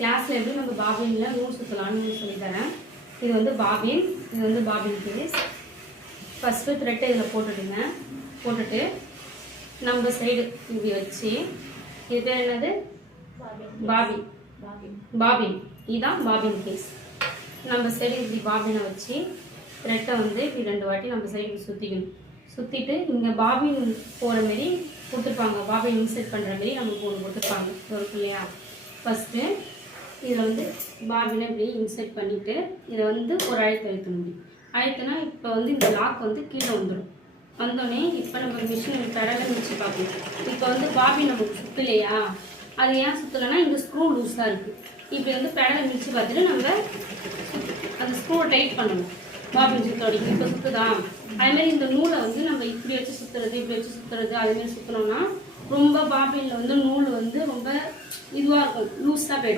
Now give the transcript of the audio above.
கிளாஸில் எப்படி நம்ம பாபினில் நூல் சுற்றலாம்னு சொல்லித்தரேன். இது வந்து பாபின், இது வந்து பாபின் கேஸ். ஃபஸ்ட்டு த்ரெட்டை இதில் போட்டுடுங்க. போட்டுட்டு நம்ம சைடு இப்படி வச்சு, இது பேர் என்னது? பாபின். பாபின் இதுதான் பாபின் கேஸ். நம்ம சைடு இப்படி பாபினை வச்சு த்ரெட்டை வந்து இப்படி 2 வாட்டி நம்ம சைடு சுற்றிக்கணும். சுற்றிட்டு இங்கே பாபின் போகிற மாரி கொடுத்துருப்பாங்க, பாபின் இன்செர்ட் பண்ணுற மாரி நமக்கு ஒன்று கொடுத்துருப்பாங்க ஒரு இல்லையா. ஃபஸ்ட்டு இதில் வந்து பாபினை இப்படி இன்செர்ட் பண்ணிவிட்டு இதை வந்து ஒரு அழுத்தணும். அழுத்தினா இப்போ வந்து இந்த லாக் வந்து கீழே வந்துடும். வந்தோடனே இப்போ நம்ம மிஷின் பெடலை வச்சு பார்க்கணும். இப்போ வந்து பாபின் நமக்கு சுற்றலையா, அது ஏன் சுற்றலைன்னா இந்த ஸ்க்ரூ லூஸாக இருக்குது. இப்படி வந்து பெடலை மிதிச்சு பார்த்துட்டு நம்ம அந்த ஸ்க்ரூவை டைட் பண்ணணும். பாபின் சுற்றோடி இப்போ சுற்றுதா. அதுமாரி இந்த நூலை வந்து நம்ம இப்படி வச்சு சுற்றுறது, இப்படி வச்சு சுற்றுறது, அதுமாரி சுற்றினோம்னா ரொம்ப பாபினில் வந்து நூல் வந்து ரொம்ப இதுவாக இருக்கும், லூஸாக போயிடும்.